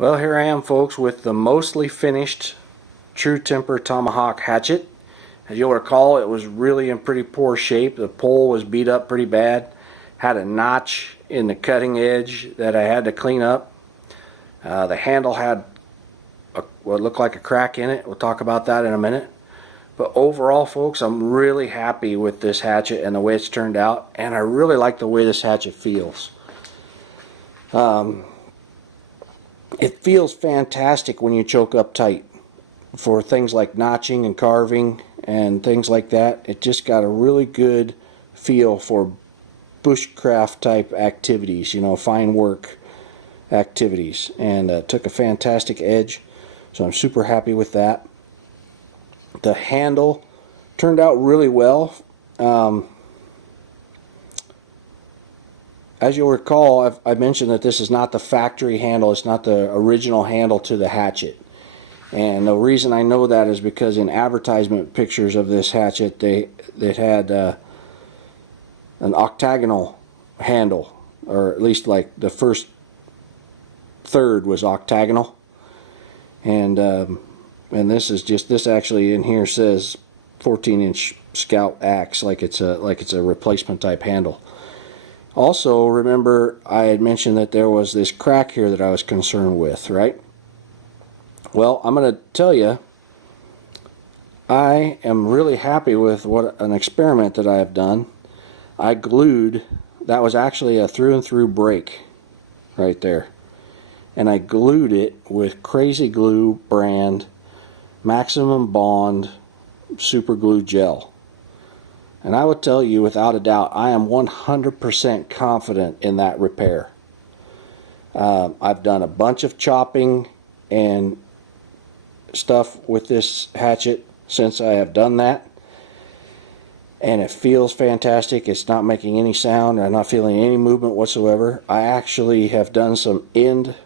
Well, here I am, folks, with the mostly finished True Temper Tomahawk hatchet. As you'll recall, it was really in pretty poor shape. The pole was beat up pretty bad. Had a notch in the cutting edge that I had to clean up. The handle had what looked like a crack in it. We'll talk about that in a minute. But overall, folks, I'm really happy with this hatchet and the way it's turned out. And I really like the way this hatchet feels. It feels fantastic when you choke up tight for things like notching and carving and things like that. It just got a really good feel for bushcraft type activities, you know, fine work activities, and took a fantastic edge, so I'm super happy with that. The handle turned out really well. As you'll recall, I mentioned that this is not the factory handle. It's not the original handle to the hatchet. And the reason I know that is because in advertisement pictures of this hatchet, it had an octagonal handle, or at least like the first third was octagonal. And this is just, this actually in here says 14-inch Scout axe, like it's a replacement type handle. Also, remember I had mentioned that there was this crack here that I was concerned with, right? Well, I'm going to tell you, I am really happy with what an experiment that I have done. I glued, that was actually a through and through break right there. And I glued it with Crazy Glue brand Maximum Bond super glue gel. And I would tell you without a doubt, I am 100% confident in that repair. I've done a bunch of chopping and stuff with this hatchet since I have done that, and it feels fantastic. It's not making any sound. I'm not feeling any movement whatsoever. I actually have done some end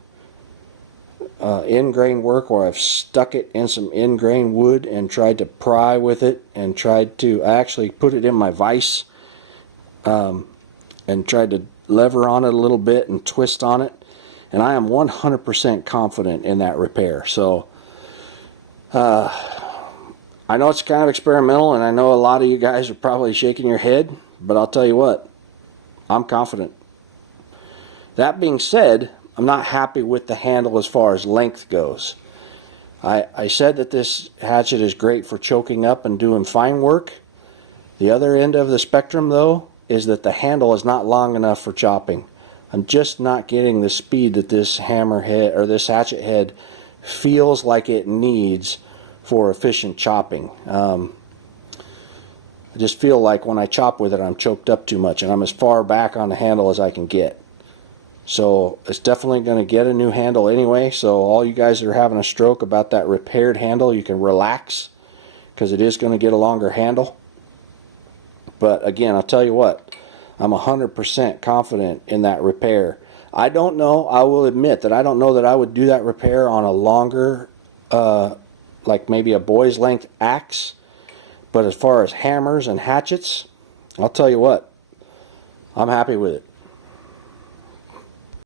grain work where I've stuck it in some end grain wood and tried to pry with it, and I actually put it in my vise and tried to lever on it a little bit and twist on it, and I am 100% confident in that repair. So I know it's kind of experimental, and I know a lot of you guys are probably shaking your head, but I'll tell you what, I'm confident. That being said, I'm not happy with the handle as far as length goes. I said that this hatchet is great for choking up and doing fine work. The other end of the spectrum, though, is that the handle is not long enough for chopping. I'm just not getting the speed that this hammerhead or this hatchet head feels like it needs for efficient chopping. I just feel like when I chop with it, I'm choked up too much, and I'm as far back on the handle as I can get. So it's definitely going to get a new handle anyway. So all you guys that are having a stroke about that repaired handle, you can relax, because it is going to get a longer handle. But again, I'll tell you what, I'm 100% confident in that repair. I don't know, I will admit that I don't know that I would do that repair on a longer, like maybe a boy's length axe. But as far as hammers and hatchets, I'll tell you what, I'm happy with it.